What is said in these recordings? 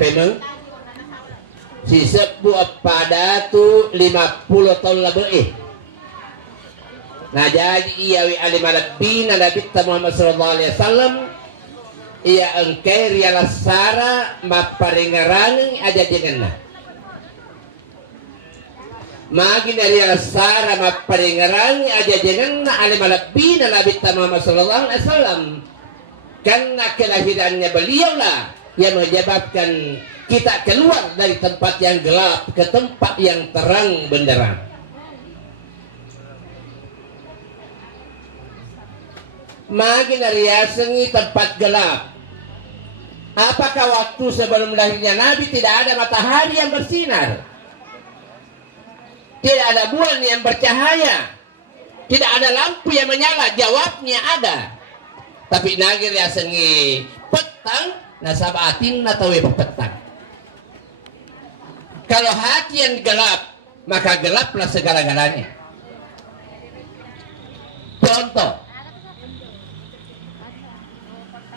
Peneng si sebuah pada tu 50 tahun lebih. Nah jadi ia wi alim lebih na Nabi Muhammad sallallahu alaihi wasallam ia engkai riala sara maparingarang aja jenenna. Magi dari riala sara maparingarang aja jenenna alim lebih na Nabi Muhammad sallallahu alaihi wasallam. Karena kelahirannya beliau lah yang menyebabkan kita keluar dari tempat yang gelap ke tempat yang terang benderang. Makin riasengi tempat gelap. Apakah waktu sebelum lahirnya Nabi tidak ada matahari yang bersinar? Tidak ada bulan yang bercahaya? Tidak ada lampu yang menyala? Jawabnya ada. Tapi nagi riasengi petang nasabatin natawi petang. Kalau hati yang gelap, maka gelaplah segala-galanya. Contoh,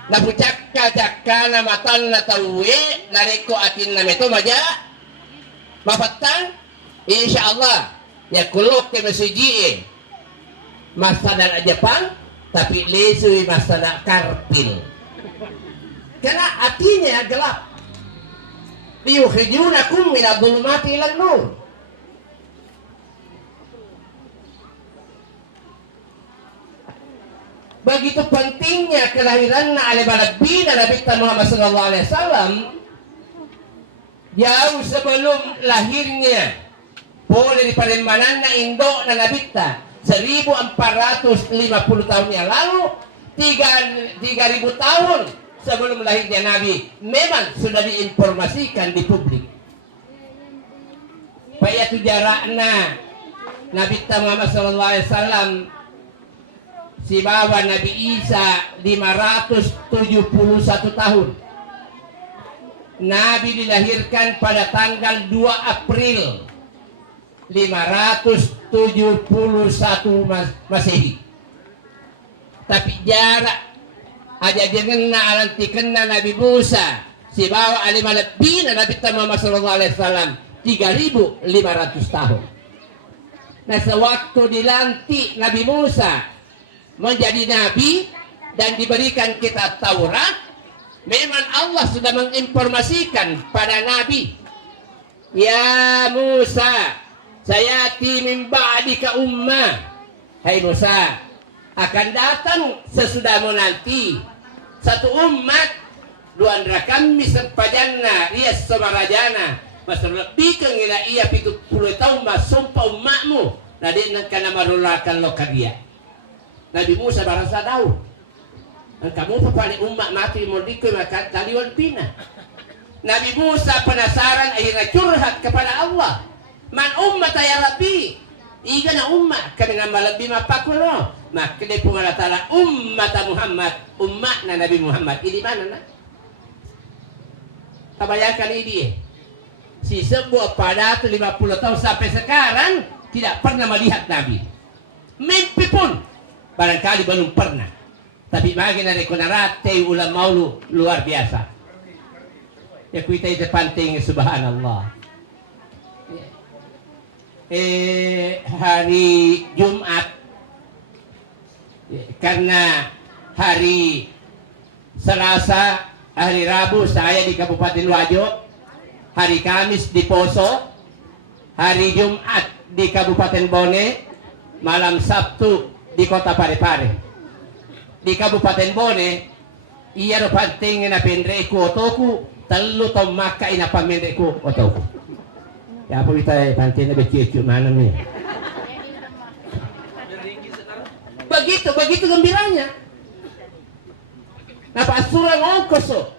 napucakka na matan natawi nareko atin na meto maja mapatang insyaallah ya kulok ke masiji masana Jepang tapi lesui masana karpil. Karena hatinya gelap. Liyukhrijunakum minadh-dhulumati ilan nur. Begitu pentingnya kelahiran Nabi Muhammad SAW. Jauh sebelum lahirnya boleh dipermanan na indok na Nabi 1450 tahun yang lalu, 3000 tahun sebelum lahirnya Nabi memang sudah diinformasikan di publik. Payatu jarakna Nabi Muhammad SAW si bawa Nabi Isa 571 tahun. Nabi dilahirkan pada tanggal 2 April 571 Masehi. Tapi jarak aja jenenna alantikenna Nabi Musa si bawa alim lebih Nabi Muhammad sallallahu alaihi wasallam 3500 tahun. Nah sewaktu dilantik Nabi Musa menjadi nabi dan diberikan kitab Taurat, memang Allah sudah menginformasikan pada Nabi, ya Musa sayati min ba'dika ummah, hai Musa akan datang sesudahmu nanti satu umat duan kami sepajanna ia somarajana masa lebih kengila ia 70 tahun sumpah umatmu nadi kana marulakan lokadia. Nabi Musa barasa tahu kamu papali umat mati modiko maka taliwan pina. Nabi Musa penasaran akhirnya curhat kepada Allah, man ummat ya Rabbi iga na umat kami nama lebih mapakulo. Maka dia pengalatala umat Muhammad, umat na Nabi Muhammad. Ini mana nak? Kebanyakan ini si sebuah pada 50 tahun sampai sekarang tidak pernah melihat Nabi. Mimpi pun barangkali belum pernah. Tapi makin ada konarate ulama luar biasa. Ya kita itu penting subhanallah. Hari Jumat karena hari Selasa, hari Rabu saya di Kabupaten Wajo, hari Kamis di Poso, hari Jumat di Kabupaten Bone, malam Sabtu di Kota Parepare. Di Kabupaten Bone, iya ro penting na pendreku otoku, telu to maka ina pamendreku otoku. Ya apa kita penting na becek mana nih? Begitu gembiranya. Nah Pak Surah ngongkoso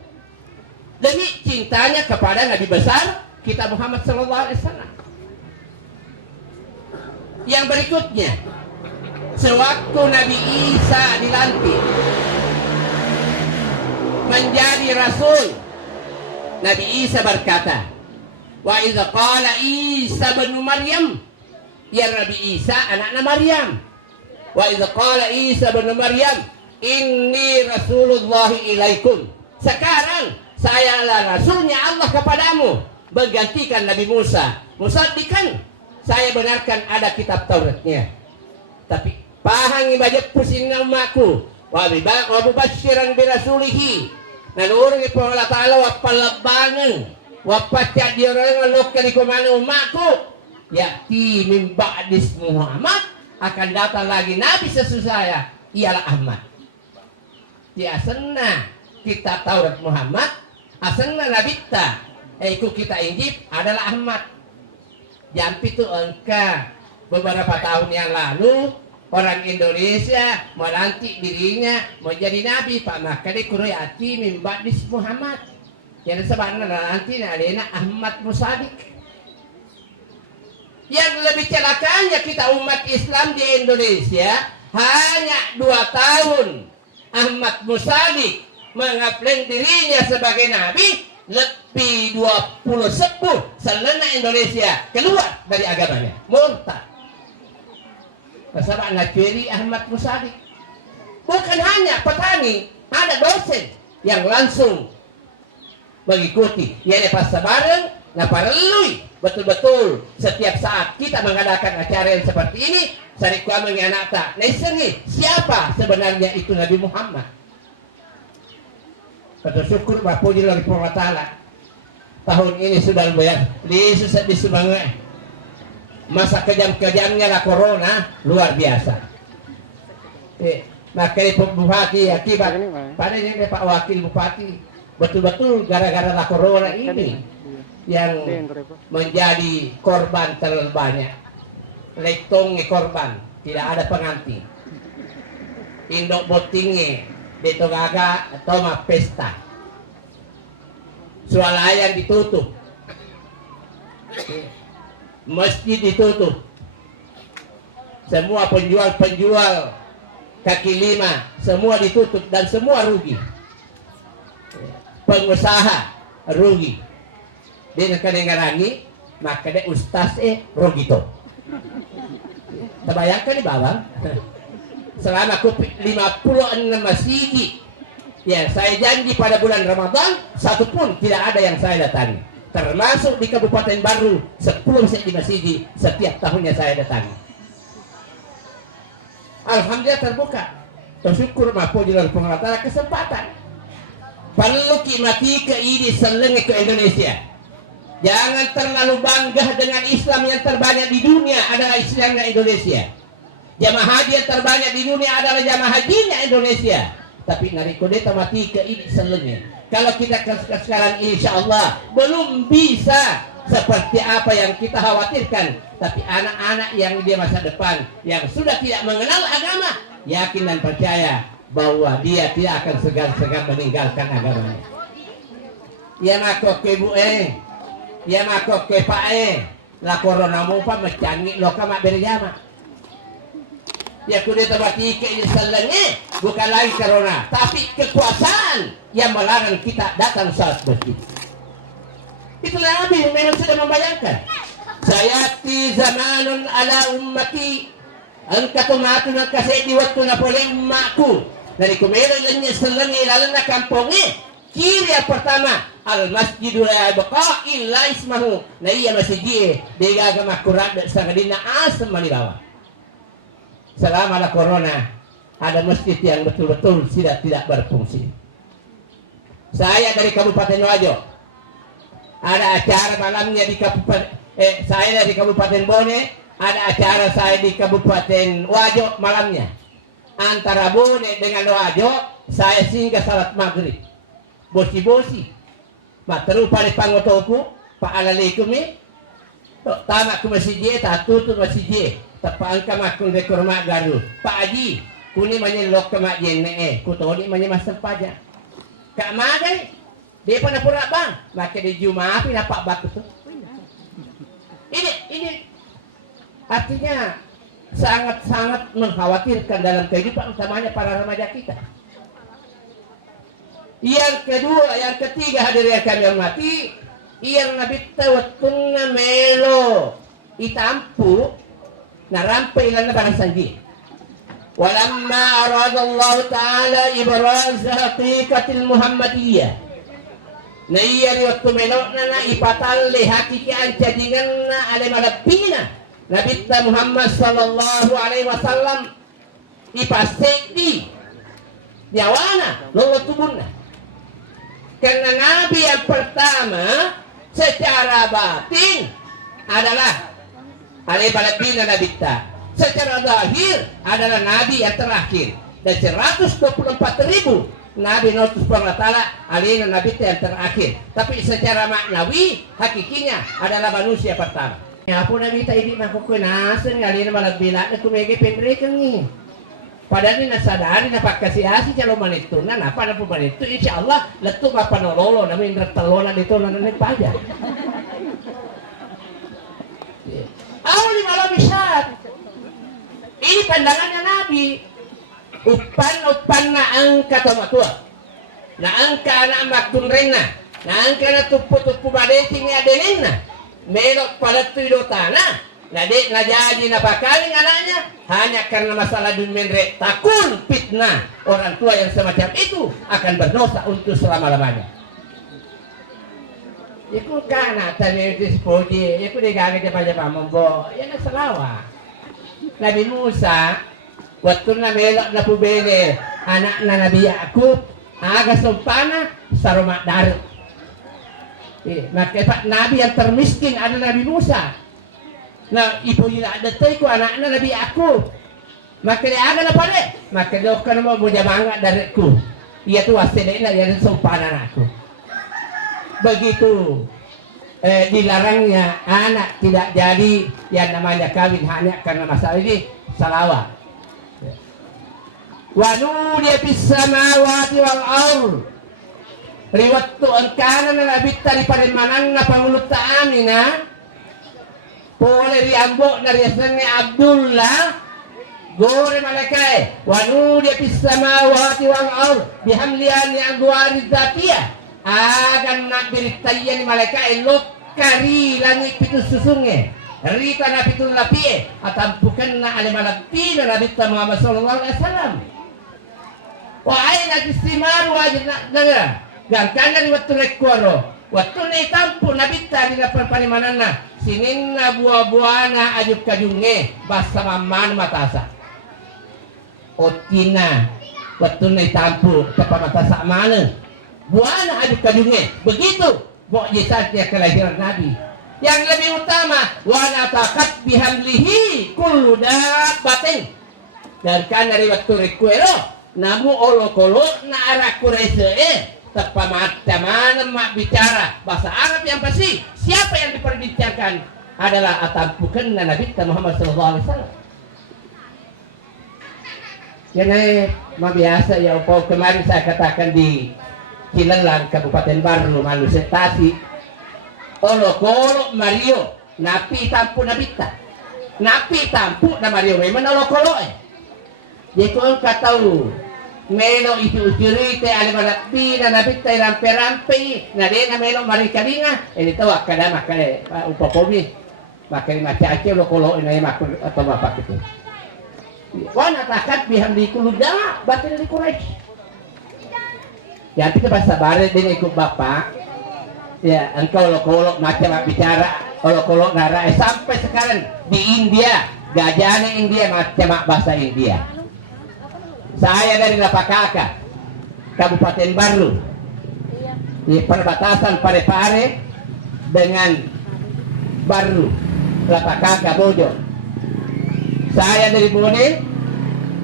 demi cintanya kepada Nabi besar kita Muhammad sallallahu alaihi wasallam. Yang berikutnya, sewaktu Nabi Isa dilantik menjadi rasul, Nabi Isa berkata, wa idza qala Isa bin Maryam Ya Nabi Isa anaknya Maryam. Wa idza qala Isa bin Maryam, inni Rasulullah ilaikum. Sekarang saya adalah rasulnya Allah kepadamu, menggantikan Nabi Musa. Musaddiqan, saya benarkan ada kitab Tauratnya. Tapi pahangi bajet pusing namaku. Wa mubasysyiran bi rasulihi. Nanurungi po Allah Ta'ala wa palabanan wa pacad dirang lokali kumano umaku yati min ba'dis Muhammad, akan datang lagi nabi sesudah saya, ialah Ahmad. Ya senna kita Taurat Muhammad, asenna nabi ta ikut kita Injil adalah Ahmad. Jampi itu engka beberapa tahun yang lalu orang Indonesia melantik dirinya menjadi nabi, Pak Makari kuruyati min ba'dis Muhammad. Yang disebutkan nanti adanya Ahmad Musadik. Yang lebih celakanya kita umat Islam di Indonesia hanya 2 tahun Ahmad Musadik mengaklaim dirinya sebagai nabi, lebih 20 sepuh selena Indonesia keluar dari agamanya, murtad. Bersama Najeri Ahmad Musadik. Bukan hanya petani, ada dosen yang langsung mengikuti. Ya pas bareng, nah parelui betul-betul setiap saat kita mengadakan acara yang seperti ini, sarikwa menganata. Neseni siapa sebenarnya itu Nabi Muhammad? Bersyukur Bapak Jilal Ta'ala. Tahun ini sudah lumayan. Yesus di Subangai. Masa kejam-kejamnya lah corona luar biasa. Maka Bupati akibat pada ini Pak Wakil Bupati betul-betul gara-gara lah corona ini yang menjadi korban terlalu banyak. Lektongnya korban, tidak ada pengantin. Indok botingnya detogaga atau pesta. Swalayan ditutup. Masjid ditutup. Semua penjual-penjual kaki lima semua ditutup dan semua rugi. Pengusaha rugi. Dia kadang-kadang maka dia ustaz rugi tuh. Terbayangkan di bawah. Selama 56 masjid, ya saya janji pada bulan Ramadan satu pun tidak ada yang saya datangi. Termasuk di Kabupaten Baru 10 di masjid setiap tahunnya saya datangi. Alhamdulillah terbuka. Tersyukur mampu jalan pengelatara kesempatan. Perlu mati ke ini selengi ke Indonesia. Jangan terlalu bangga dengan Islam yang terbanyak di dunia adalah Islamnya Indonesia. Jamaah haji yang terbanyak di dunia adalah jamaah hajinya Indonesia. Tapi narikudeta mati ke ini selengi. Kalau kita sekarang insya Allah belum bisa seperti apa yang kita khawatirkan. Tapi anak-anak yang dia masa depan yang sudah tidak mengenal agama, yakin dan percaya bahwa dia tidak akan segan-segan meninggalkan agamanya. Ya makok ke bu ya makok ke pak la corona mo pa macangi lo ka berjama. Ya kuda tabati ke ini salangnya bukan lagi corona, tapi kekuasaan yang melarang kita datang saat masjid. Itulah Nabi memang sudah membayangkan. Sayati zamanun ala ummati angkatumatu na kasi di waktu na pole ummaku. Dari kumeron lang niya salangnya lalo na kampongnya. Kiri yang pertama al-masjidul baqa illa ismahu. Na iya masjid di agama Quran sa kadina asam manilawa. Selama ada corona, ada masjid yang betul-betul tidak berfungsi. Saya dari Kabupaten Wajo, ada acara malamnya di Kabupaten. Saya dari Kabupaten Bone, ada acara saya di Kabupaten Wajo malamnya. Antara Bone dengan Wajo, saya singgah salat maghrib. Bosi-bosi, materu pada pangotoku, Pak Alaikum tamak ke masjid, tak tutup masjid. Tapaan ka makung dekor mak garu. Pak Haji, kuni manyelok ke mak jene kutoni manyemasang paja. Kak magai, dia pun pura bang, maka di Jumat pinapak baku tuh. Ini artinya sangat-sangat mengkhawatirkan dalam kehidupan utamanya para remaja kita. Yang kedua, yang ketiga hadirin kami hormati, yang Nabi tawattunna melo itampu Narampai lang na parang sanggi. Walamma arada Allah Ta'ala ibraz haqiqatil Muhammadiyah. Na iya rin tumelo na ipatalli hakikian jadingan na alimalapina. Nabi Muhammad sallallahu alaihi wasallam ipasedi nyawana lulutubun na. Karena Nabi yang pertama secara batin adalah alimalapina Nabi ta. Secara zahir adalah Nabi yang terakhir. Dan 124.000 Nabi Nutus Ta'ala alina Nabi yang terakhir. Tapi secara maknawi hakikinya adalah manusia pertama. Ya pun Nabi tak ini makukunasan alina malag bila na kumege penrekan ni. Padahal ni nasadari na pagkasihasi calon manito na napa na po manito. Insya Allah letu mapanololo namin ratalonan dito na nagpaya. Awal malam isyat. Ini pandangannya Nabi. Upan na ang katamatua. Na ang kana makunrena. Na ang kana tupu-tupu badeting adenin na. Melok pada tuyo tanah. Na di na jadi na pakaling anaknya. Hanya karena masalah dunia takun fitnah. Orang tua yang semacam itu akan berdosa untuk selama-lamanya. Iku kana tadi dispuji. Iku digamit kepada pamombo. Yan ang salawa. Nabi Musa waktu na melok na pubele anak na Nabi Yakub aga sumpana sa rumah darat. Maka Nabi yang termiskin adalah Nabi Musa. Nah ibu ila datay ko anak na Nabi Yakub. Maka dia aga na pare. Maka dia kan mo buja bangga dari ku. Ia tu wasile na yang sumpana aku. Begitu dilarangnya anak tidak jadi yang namanya kawin hanya karena masalah ini salawat. Wa nudiya fis samawati wal ardh. Riwayat an kana nabi tari parimanan na pangulut ta amina. Pole riambo na riasane Abdullah gore malakai. Wa nudiya fis samawati wal ardh bihamlian yang duari zatiyah. Agan nak beritayan ni malaikat elok kari langit pitu susungnya rita na pitu lapie atampukan na alimalapie na Nabi Muhammad sallallahu alaihi wasallam wa aina tistimar wajib na dengar gangkan dari waktu rekwaro waktu ni tampu Nabi tadi na perpanimanan na sinin na buah-buahna ajub kajunge basa maman matasa otina waktu ni tampu kepamatasa mana buana aduk kadungnya begitu mukjizatnya kelahiran Nabi. Yang lebih utama wana takat bihamlihi kullu dabbatin dan kan dari waktu rekwero namu olokolo na arah kurese tepamata mana mak bicara bahasa Arab yang pasti siapa yang diperbincangkan adalah atampukan Nabi Muhammad sallallahu alaihi wasallam. Ini mah biasa ya upau kemarin saya katakan di Kilalang Kabupaten Baru manusia tasi olokolo Mario napi tampu nabita napi tampu na Mario memang olokolo jadi kau katau melo itu cerita ada malapi na nabita rampe-rampe na dia na melo mari kalinga ini tahu kada makale upapomi makale macace olokolo ini makul atau bapak itu wana takat bihamdi kuluda batin di Quraisy. Ya kita bahasa barat din ikut bapak. Ya engkau olok-olok macam bicara olok-olok nara sampai sekarang di India gajahnya India macam bahasa India. Saya dari Lapakaka Kabupaten Baru di perbatasan Parepare dengan Baru Lapakaka Bojo. Saya dari Bone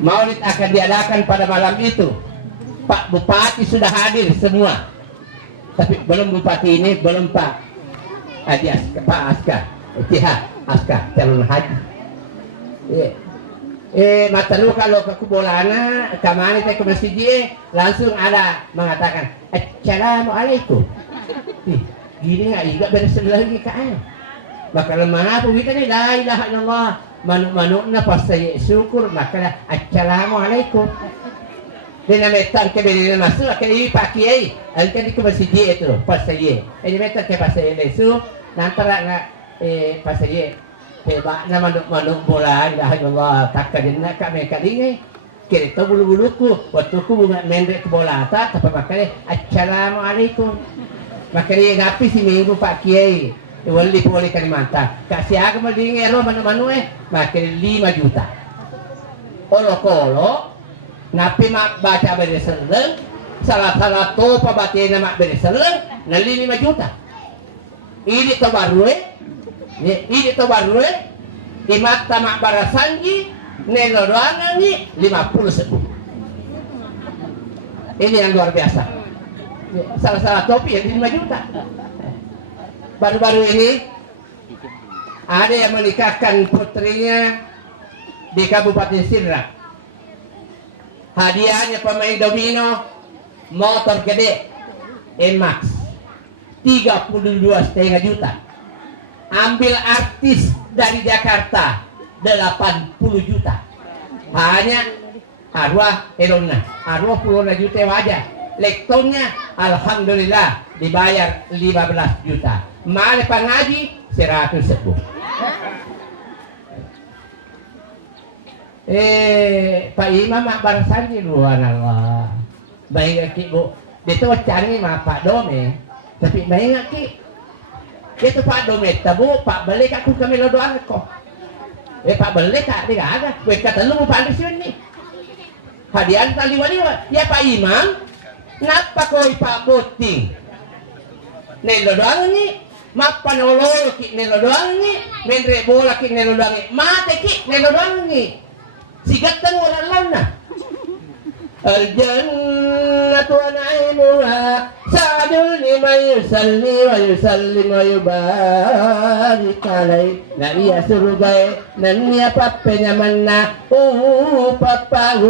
maulid akan diadakan pada malam itu. Pak Bupati sudah hadir semua, tapi belum Bupati ini, belum Pak Haji Aska, Pak Aska, Aska calon haji. Matalu kalau ke Kubolana, kemana saya ke masjid, langsung ada mengatakan Assalamualaikum. Gini nggak juga beres lagi kan? Maka lemah pun kita ni la ilaha illallah, manuk na pas saya syukur maka Assalamualaikum. Dia metan ke beli masuk ke ini pakai angkat di masjid itu pas saya ini metan ke pas saya lesu nantara na pas saya Hebat na manuk-manuk bola, ilaha illallah, tak kadina kami kadingai. Kira bulu-buluku, waktu ku bunga mendek ke bola tak, tapi makanya assalamualaikum. Makanya ngapi si minggu Pak Kiai, wali poli Kalimantan. Kasih aku mendingai roh manu-manu makanya 5 juta. Olo-kolo, ngapi mak baca bereseleng, salah-salah topa batina mak bereseleng, nali 5 juta. Ini to baru ini to baru imat tamak barasanji nelo doangan ni 50.000. Ini yang luar biasa. Salah-salah topi yang 5 juta. Baru-baru ini ada yang menikahkan putrinya di Kabupaten Sidrap. Hadiahnya pemain domino motor gede Max 32,5 juta. Ambil artis dari Jakarta 80 juta. Hanya arwah Elona, arwah 10 juta wajah. Lektonnya alhamdulillah dibayar 15 juta. Mane pangaji 110. Pak Imam mak barasanji luar Allah. Baik ki Bu. Itu cari mak Pak Dome. Tapi baik ki. Itu Pak Dome tabu Pak balik aku kami lo doang kok. Pak balik tak dia ada. Gue kata lu Pak di sini. Hadiah tali waliwa. Ya Pak Imam, napa koi Pak Boting? Nelo doang ni. Mapa nolol ki nelo doang ni. Mendre bola ki nelo doang ni. Mate ki nelo doang ni. Sigatan wala launa. Al-jannatu wa na'imuha sa'adul liman yusalli wa yusallim wa yubarik alaih. Naniya surgai naniya pape nyaman na papa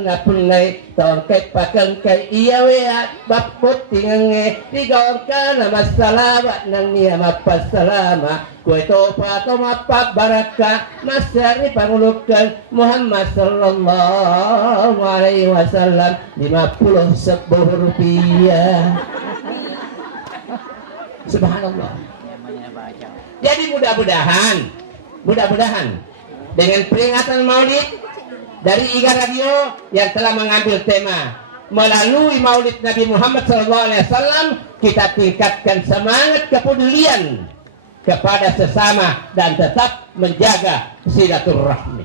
na punay tongkay pakangkay iya wea bapot tingange digawang na masalama nang niya mapasalama kue topa to mapabaraka masari pangulukan Muhammad sallallahu alaihi wasallam 50 rupiah. Subhanallah. Jadi mudah-mudahan dengan peringatan Maulid dari IGA Radio yang telah mengambil tema melalui Maulid Nabi Muhammad SAW, kita tingkatkan semangat kepedulian kepada sesama dan tetap menjaga silaturahmi.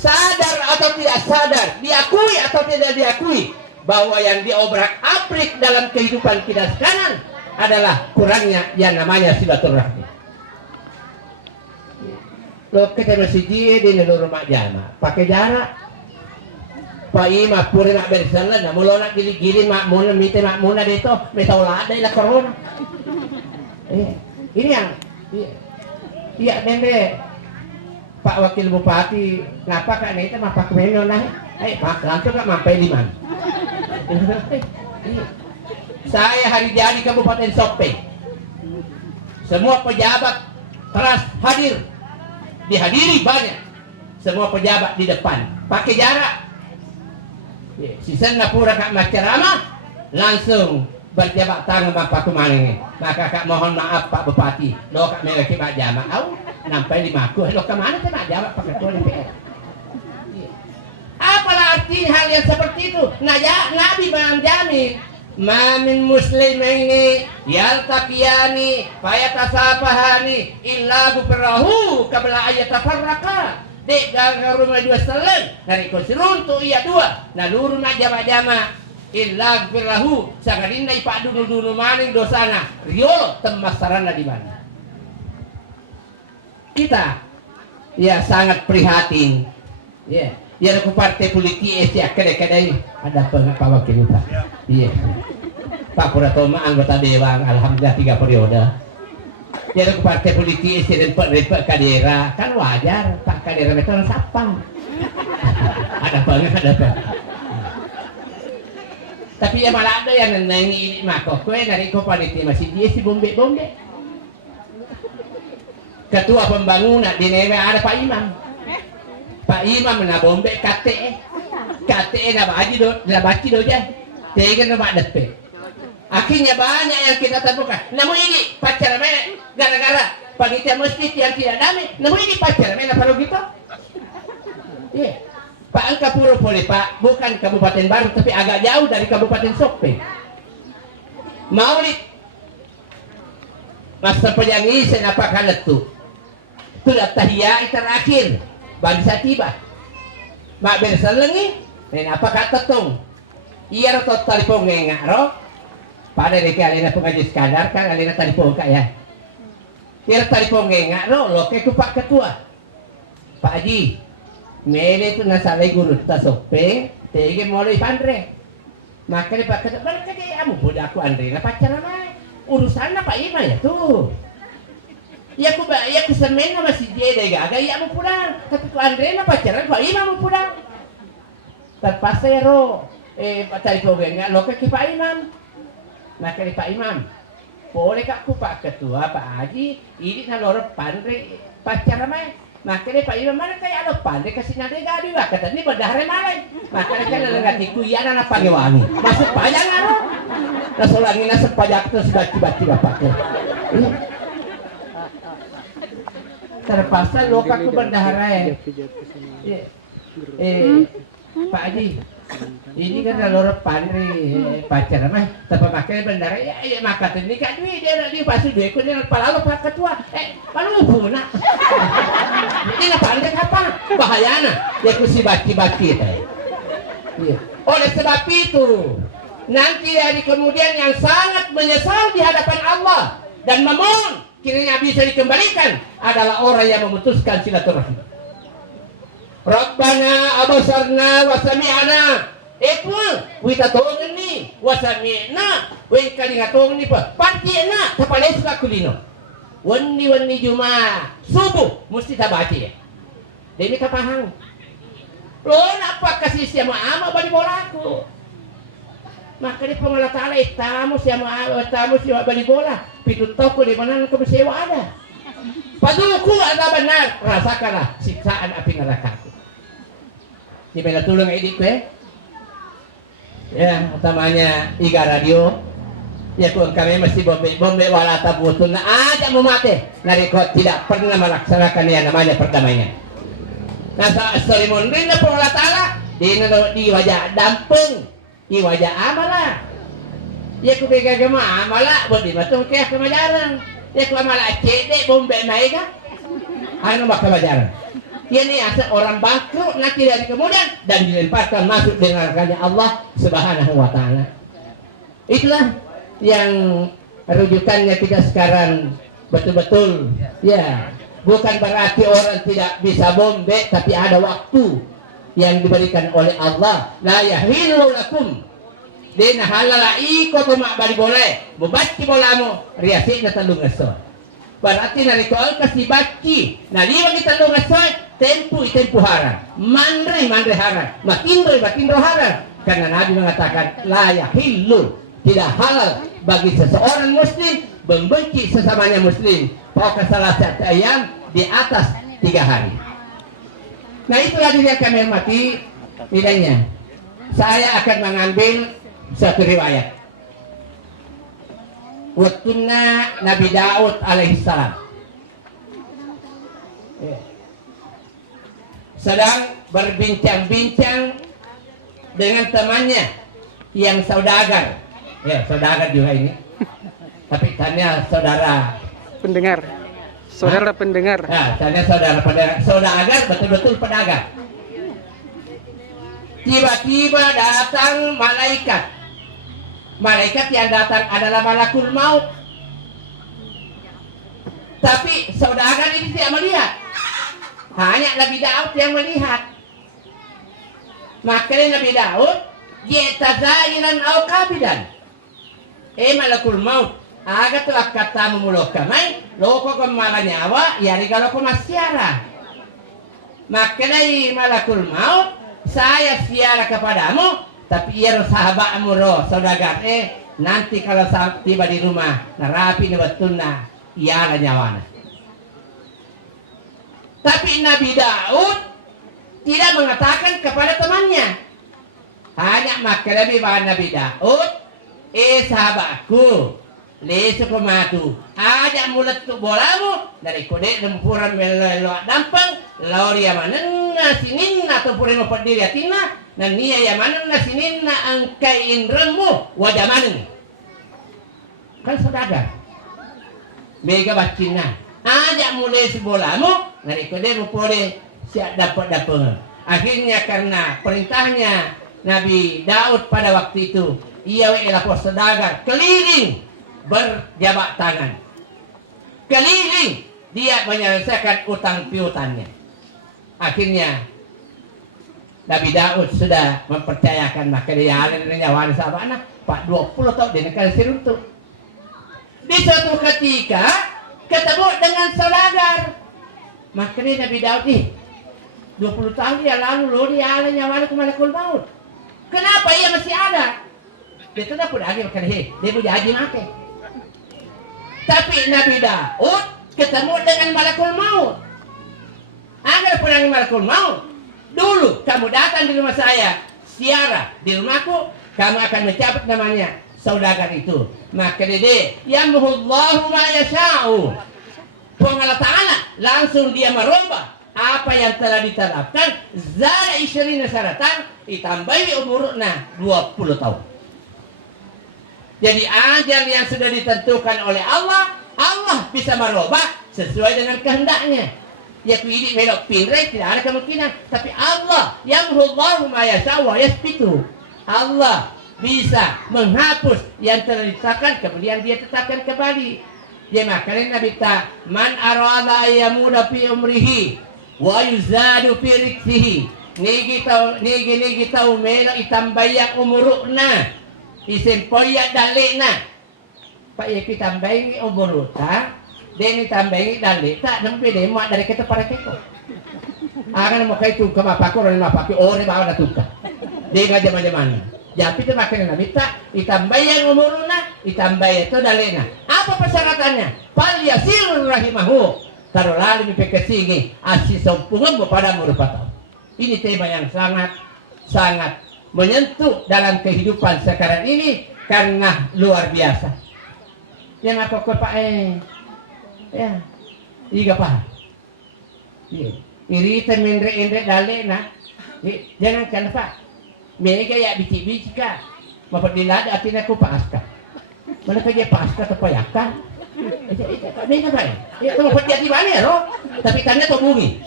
Sadar atau tidak sadar, diakui atau tidak diakui bahwa yang diobrak-abrik dalam kehidupan kita sekarang adalah kurangnya yang namanya silaturahmi. Lo kita masih di rumah jama, pakai jarak. Pak Ima puri nak bersalah, nak mula nak gili-gili makmuna, mite makmuna dito, may taulada ila corona. Ini yang, iya nende Pak Wakil Bupati, ngapa kak nete mapak meno nah, Pak lantur kak mampai liman. Saya hari jadi Kabupaten Sope. Semua pejabat keras hadir. Dihadiri banyak. Semua pejabat di depan. Pakai jarak. Sisa Napura kak macerama langsung berjabat tangan Bapak Kumaning. Maka kak mohon maaf Pak Bupati. Lo kak mereka mak jama. Au nampai di maku. Lo kemana kak mak jama Pak Ketua DPR. Apalah arti hal yang seperti itu? Nabi menjamin Mamin muslimaini yaltaqiyani fayatasafahani illa gufrahu qabla ayatafarraqa. Dek gagal rumah dua selen dari kusiruntu iya dua nalurun jama-jama illa gufrahu sangarinda ipak dulu maning dosana riolo temasarana di mana. Kita ya sangat prihatin. Ya. Ya aku partai politik siak kedai-kedai ada Pak Wakil Bupati. Iya. Pak Puratoma anggota dewan alhamdulillah 3 periode. Ya aku partai politik dan Pak Kadera kan wajar Pak Kadera itu orang sapang. Ada banget ada apa. Tapi ya malah ada yang nengi ini mako kue dari panitia masih dia si bombe. Ketua pembangunan di Neme ada Pak Imam. Pak Imam na bombe KTE na baci doja tega na depe. Akhirnya banyak yang kita temukan. Namun ini pacar gara-gara panitia masjid yang tidak damai, namun ini pacar, mana kalau gitu? Iya. Pak Angka Puro boleh Pak, bukan Kabupaten Baru, tapi agak jauh dari Kabupaten Sokpe. Maulid, masa pejangi senapa kalet tuh. Sudah tahiyah terakhir, bagi saya tiba. Mak berselengi, dan apa kata tong? Iya roto telepon ngengak roh. Pada dek alina pengaji skandar kan alina telepon kak ya. Iya telepon ngengak roh, lo ke Pak Ketua. Pak Haji, mele itu nasalai guru tasopeng, tege mulai pandre. Makanya Pak Ketua, mereka dia amu bodoh aku Andre, na pacaran aja. Urusan apa Ima ya tuh? Ya aku semen sama si dia deh gak, ya mau pulang. Tapi ku Andre na pacaran, Pak Ima mau pulang. Terpaksa ya roh. Pak Telepon ngengak lo ke Pak Imam. Makanya Pak Imam, boleh kak ku Pak Ketua, Pak Haji, ini nalor pandre pacaran aja. Makanya Pak Imam mana kayak lo pandre kasih nade gadi lah kata ini berdahare malai. Makanya kan nggak dikuyan anak pangewangi. Masuk pajak nggak lo? Nasolangin nasib pajak terus baci bapak tuh. Terpaksa lo kak ku berdahare. Pak Haji, ini kan nalor pandre pacaran mah, tapi makanya bendara ya maka ini kan dia pasti duit ku dia palalu Pak Ketua, palu puna. Ini pandai apa? Bahayana, ya ku si baki teh. Oleh sebab itu, nanti hari kemudian yang sangat menyesal di hadapan Allah dan memohon kiranya bisa dikembalikan adalah orang yang memutuskan silaturahmi. Rabbana abasarna wa sami'na. Wita tongan ni wa sami'na. Wen kalingatong ni pa. Patina tapalay suka kulino. Wani Jumat subuh mesti tabaci ya. Demi kapahang. Lo napa kasih siapa ama bani bolaku. Maka di pengalat ta'ala tamu siapa bani bola. Pitu toko di mana kau bersewa ada. Paduku ada benar. Rasakanlah siksaan api neraka. Di bela tulung edit ya utamanya Iga Radio ya kami mesti bombe walata butuh na aja mau mati narikot tidak pernah melaksanakan yang namanya perdamaian. Nah story mondin na po Allah Ta'ala di wajah dampeng di wajah amala ya kubega gama amala buat di matong kaya kemajaran ya ku amala cede bombe maiga ano makamajaran. Ini asal orang bangkrut nanti dari kemudian dan dilemparkan masuk dengan kerajaan Allah Subhanahu wa Ta'ala. Itulah yang rujukannya kita sekarang betul-betul ya, bukan berarti orang tidak bisa bombe, tapi ada waktu yang diberikan oleh Allah. La yahillu lakum din halala iko tumak bari boleh mubaci bolamu riasi na talung aso. Berarti narikol kasih baci naliwag italung aso tempu haram, mandre haram, matindro haram. Karena Nabi mengatakan la yahillu, tidak halal bagi seseorang muslim membenci sesamanya muslim pokok salah satu ayam di atas 3 hari. Nah itulah dia kami hormati nilainya. Saya akan mengambil satu riwayat. Waktunya Nabi Daud alaihissalam sedang berbincang-bincang dengan temannya yang saudagar. Ya, saudagar juga ini. Tapi tanya saudara pendengar. Saudara pendengar. Ya, tanya saudara pendengar. Saudagar betul-betul pedagang. Tiba-tiba datang malaikat. Malaikat yang datang adalah malakul maut. Tapi saudagar ini tidak melihat. Hanya Nabi Daud yang melihat. Makanya Nabi Daud yetazailan au kabidan. Malakul maut aga telah kata memulok kamay loko kemala nyawa yari kalau ko masyara. Makanya malakul maut saya siara kepadamu tapi ia sahabatmu roh saudagar nanti kalau tiba di rumah narapi nebatuna ia nyawana. Tapi Nabi Daud tidak mengatakan kepada temannya. Hanya makhluk bahwa Nabi Daud, sahabatku, leso ko matu. Aja mulat tu bolamu dari kode lempuran melo dampang lauria manenna sininna tu purino padiri atina nan niya yamanenna sininna angkai indramu wajamanen. Kan saudagar. Mega bacina. Aja mulai sebolamu dari kode mupore siap dapat. Akhirnya karena perintahnya Nabi Daud pada waktu itu, ia ialah saudagar keliling berjabat tangan. Keliling dia menyelesaikan utang piutannya. Akhirnya Nabi Daud sudah mempercayakan maka dia ada nyawa sahabatnya Pak 20 tahun di negara Siruntuk. Di suatu ketika ketemu dengan saudagar. Maka Nabi Daud 20 tahun dia lalu loh dia ada nyawa ke malakul maut. Kenapa ia masih ada? Dia tidak pun lagi makan dia punya haji make. Tapi Nabi Daud ketemu dengan malakul maut. Agar pulang malakul maut. Dulu kamu datang di rumah saya, siara di rumahku, kamu akan mencabut namanya saudagar itu. Maka dia yamhullahu ma yasha'u. Allah Ta'ala langsung dia merubah apa yang telah ditetapkan zara isyirina syaratan ditambahi umurnya 20 tahun. Jadi ajal yang sudah ditentukan oleh Allah, Allah bisa merubah sesuai dengan kehendaknya. Ya pilih belok pinrek tidak ada kemungkinan, tapi Allah yamhullahu ma yasha'u wa yathbitu. Allah bisa menghapus yang telah ditetapkan kemudian dia tetapkan kembali. Ya makanya Nabi ta man arada ayyamuda fi umrihi wa yuzadu fi rizqihi. Nigi tau melo itambayak umuruna isempoya dalena. Pak ya pitambayi umuruta den itambayi daleta nempe demo dari kita para keko. Akan mo kay tu kamapako ron mapaki ore bawa na tuka. Di nga jaman-jaman. Jadi itu makanya Nabi ta itambayan umuruna itambay itu dalena. Apa persyaratannya? Fal yasil rahimahu. Kalau lalu dipekesini asih sempurna pada merupakan. Ini tema yang sangat menyentuh dalam kehidupan sekarang ini karena luar biasa. Yang aku Pak ya, iya Pak. Iri temindre dalena. Jangan kan Pak. Mereka ya bici-bici ka. Mapadilat atin ako paaska. Mana kaya paaska to payakan. Mereka ba? Itu mapadilat di mana ya, ro? Tapi tanya to bumi.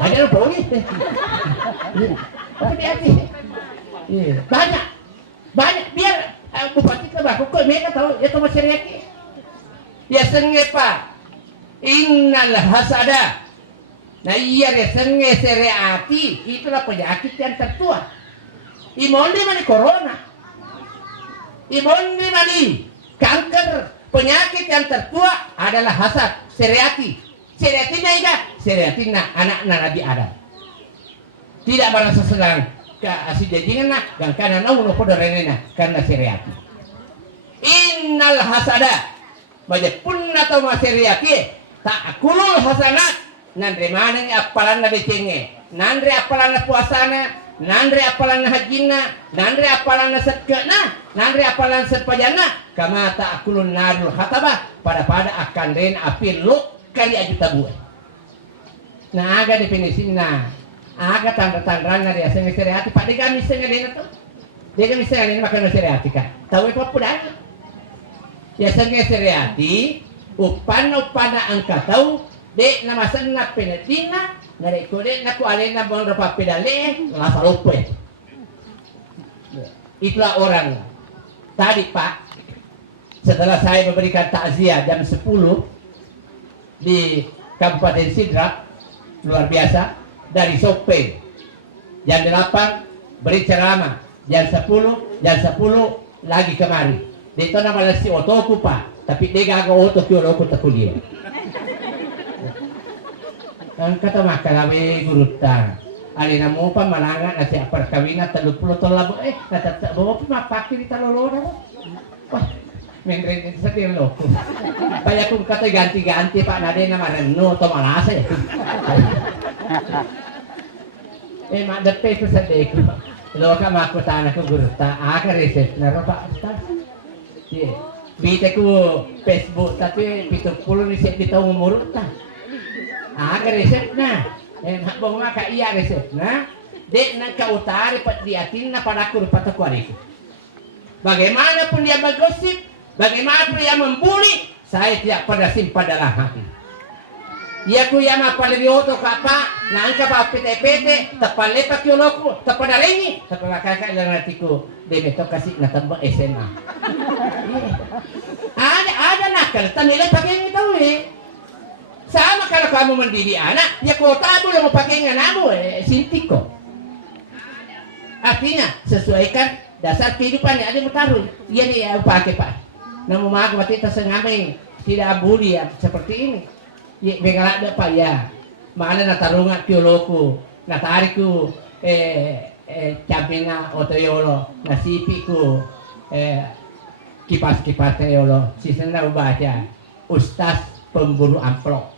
Ada lo bumi. Hati-hati. Banyak biar bupati ka ba? Kok mereka tahu itu masyarakat. Ya senge Pak. Innal hasada. Nah iya resenge sereati itulah penyakit yang tertua. Imondi mani corona. Imondi mani kanker. Penyakit yang tertua adalah hasad, sereati. Sereatina iga, sereatina anak Nabi Adam. Tidak merasa senang ke asih jajingan nak, dan karena nau no podorenena karena sereati. Innal hasada. Banyak pun atau sereati tak akulul hasanat. Nandre mana ni apalan na decenge, nandre apalan na puasana, nandre apalan na hajina, nandre apalan na sedekahna, nandre apalan sepajana, kama ta'kulun narul hataba, pada akan ren api lu kali ajuta buah. Nah aga definisinya, aga tanda-tanda na dia senge sereati, pak dia kami senge dena tu, dia kami senge dena makan sereati kan, tahu itu apa dah? Ya senge sereati, upana angka tahu. Dek nama sengat penetina, nari kode naku alena bang rapa pedale, lasa lope. Itulah orang. Tadi Pak, setelah saya memberikan takziah jam 10 di Kabupaten Sidrap, luar biasa, dari Sope. Jam 8 beri ceramah, jam 10 lagi kemari. Itu nama si otoku Pak, tapi dia gak otok otoku terkuliah. Ang kata makalawi gurutan. Alina mo pa malangan na siya perkawina 30 labo natabawa pa mapaki di talolona. Wah, mendrin sa tilo. Kaya kung kata ganti-ganti pa na din na marano to malasa ya. Madate pa sa deko. Lo ka makutan ako guru ta aka resep na pa ta. Ye. Bite ko Facebook tapi 70 resep bitaw umurot ta. Aka resep na. Habang maka iya resep na. Dek nang kautari pat diatin na padaku patakwari. Bagaimana pun dia bergosip, bagaimana pun dia membuli, saya tidak pernah simpan dalam hati. Ia ku yang apa lebih otot kapa, nangka pa pete-pete, tapalepa kioloku, tapadarengi, tapalakaka ilang hatiku, debeto kasih natambang SMA. Ada nakal, tanilay pakai ito eh. Sama kalau kamu mendidik anak, ya kota boleh mau pakai nganamu sintik kok. Artinya sesuaikan dasar kehidupan yang ada bertaruh. Iya nih ya pakai pak. Namun maaf mati tersengamai tidak budi ya seperti ini. Ya bengalak deh pak ya. Mana na tarungan kioloku, na tariku campina otoyolo, na sipiku kipas-kipasnya yolo. Sisanya ubahnya ustaz pemburu amplop.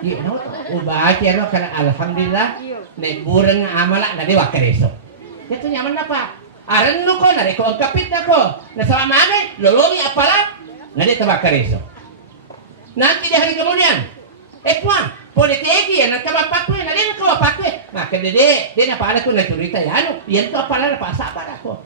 Iya, no, ubahnya lo karena alhamdulillah nek bureng amala na dewa kereso. Itu nyaman apa? Aran ko na ko ang kapit ako. Na sa mamagay, lolomi apala. Na di tabak kereso. Nanti di hari kemudian, puan, politiki yan ang kabapakwe, na din ang kabapakwe. Maka dede, din apala ko na turita yan. Yan to apala na pasabar ako.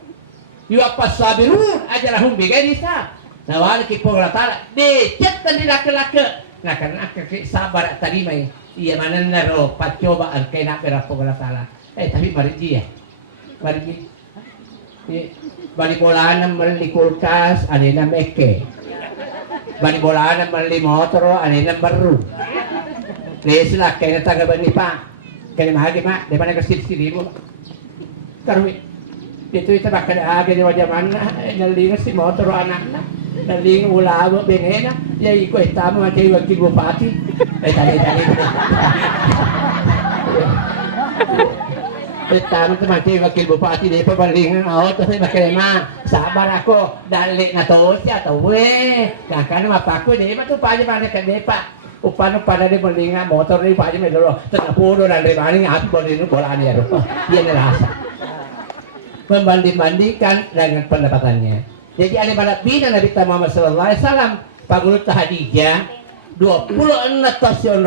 Yu apasabirun, ajarahum bigay nisa. Nawali ki pogratala, di chat na nila kalaka. Nah karena sabar tadi may iya mana naro pacoba ang kay napera pogratala. Tapi mari dia. Mari balik bolaan ng mali kulkas, ano na meke. Balik bolaan ng mali motor, ano na baru. Kaya sila, kaya natagaban ni pa. Kaya mahagi ma, di ba nagkasip-sili mo? Karwi, dito ito baka naaga ni wajaman na, nalingas si motor anak na. Nalingas ulawa, bingena. Yung iko, tamo nga kayo wag kibupati. Tali. Tama teman kayo wakil bupati di pabalingan ako kasi makrema sabar ako dali na to siya to we kakano mapako di ba to pa mana kadepa upano pada di balingan motor di pa may lolo tanapuro na rebani at bolino bola niya ro yan rasa membanding-bandingkan dengan pendapatannya. Jadi ada pada bina Nabi Muhammad sallallahu alaihi wasallam Pangulut Khadijah 26 tahun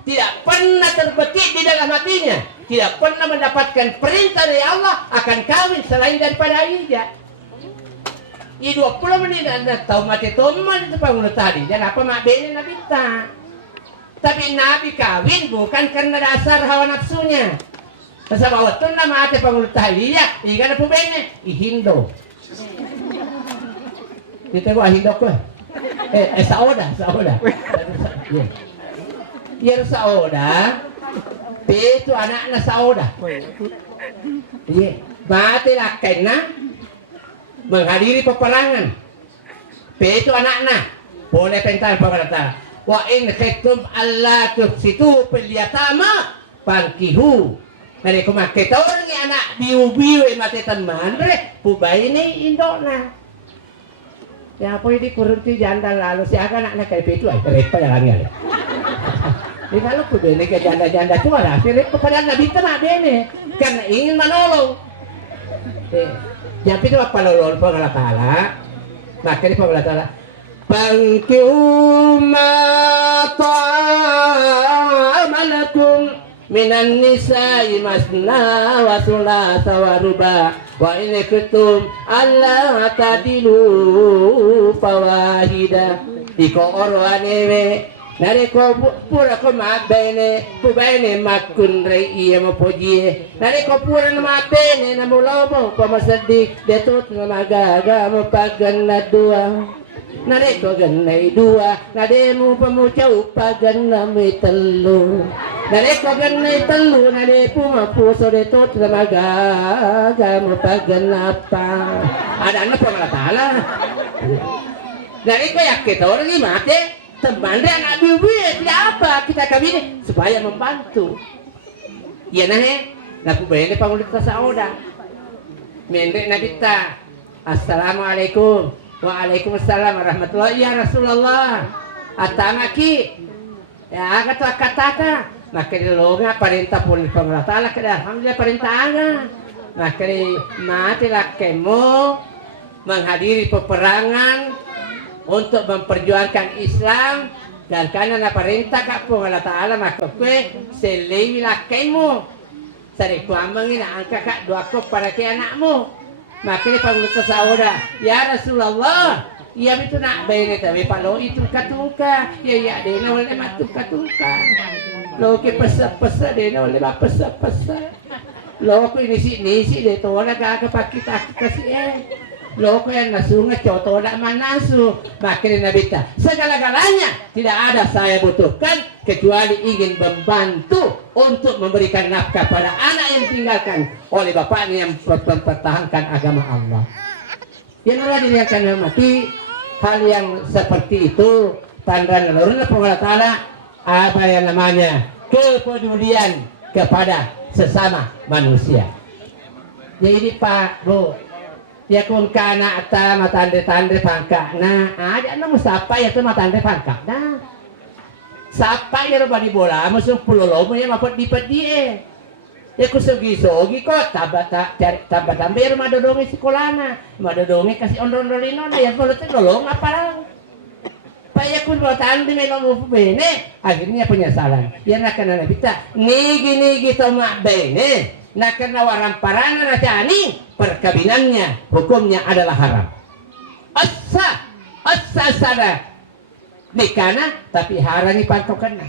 tidak pernah terbetik di dalam hatinya, tidak pernah mendapatkan perintah dari Allah akan kawin selain daripada Khadijah. Ini 20 menit anda tahu mati toman itu Pangulut Khadijah, apa mak bene Nabi ta. Tapi Nabi kawin bukan karena dasar hawa nafsunya. Sa bawat to na mati Pangulut Khadijah, iga na po bene, ihindo. Dito ko ahindo ko. Saoda. Yer Saoda, itu anak na Saoda. Iya, mati lakin na menghadiri peperangan. Itu anaknya boleh pentas pemerintah. Wa in khiftum alla tufsitu fil yatama fankihu. Dari kumaket orang anak biu-biu mati teman bre pubay ni indona. Ya apa ini kurunti janda lalu si akan anak kayak itu ay terepa ya langit. Di lalu ku bene ke janda-janda tua lah si repa pada nabi temak bene karena ingin menolong. Jadi itu apa lolol Allah Taala. Maka ini Allah Taala Fankihu ma ta'amalakum minan nisa'i masna wa thulatha wa ruba wa in kuntum alla tadilu fawahida iko orwanewe nare ko pura ko mabene pubene makun re iya mapojie nare ko pura na mabene na mulomo pamasadik detut na magaga mapagan na dua nare ko ganay dua nade mo pamuchaw pagan na may talo nare ko ganay talo nare pumapuso detut na magaga mapagan na pa ada na pamalatala nare ko yakit orang ini mati teman dia anak bibi tidak apa kita kawin supaya membantu ya nah naku bene Pangulut Saoda mendek nabi ta assalamualaikum waalaikumsalam warahmatullahi ya Rasulullah atamaki ya kata maka dilonga perintah pun Allah Taala kada alhamdulillah perintah aga maka matilah kamu menghadiri peperangan untuk memperjuangkan Islam, dan karena perintah kapung Allah Ta'ala maka kue selewilah kamu sari kuambang ina angka kak doaku para ke anakmu. Makanya pagluto saoda, ya Rasulullah, iya itu nak bayar tapi palo itu katungka, ya dena wala matuk katungka. Lo ke pesa dena wala pesa. Lo ko inisi de to wala ka pakita kasi Lo ko yang nasunga coto dak manasu. Makanya nabita segala-galanya tidak ada saya butuhkan kecuali ingin membantu untuk memberikan nafkah pada anak yang ditinggalkan oleh bapaknya yang mempertahankan agama Allah. Yang Allah dilihatkan mati hal yang seperti itu tanda nurul Allah Ta'ala apa yang namanya kepedulian kepada sesama manusia. Jadi Pak Bu, ya kung kana ata matande-tande pangka na aja na musapa ya tu matande pangka na sapa ya ba di bola masuk pulolo mo ya mapot di pedie ya kusugi-sugi ko tabata tambir madodongi sekolahna madodongi kasih ondon-ondolino na ya polo tolong apa lang pa ya kun matande melong bene akhirnya penyesalan ya nak kana bita nigi to mak bene. Nah karena waramparana rajani perkawinannya hukumnya adalah haram. Asa sada nikana tapi harani pantokanna.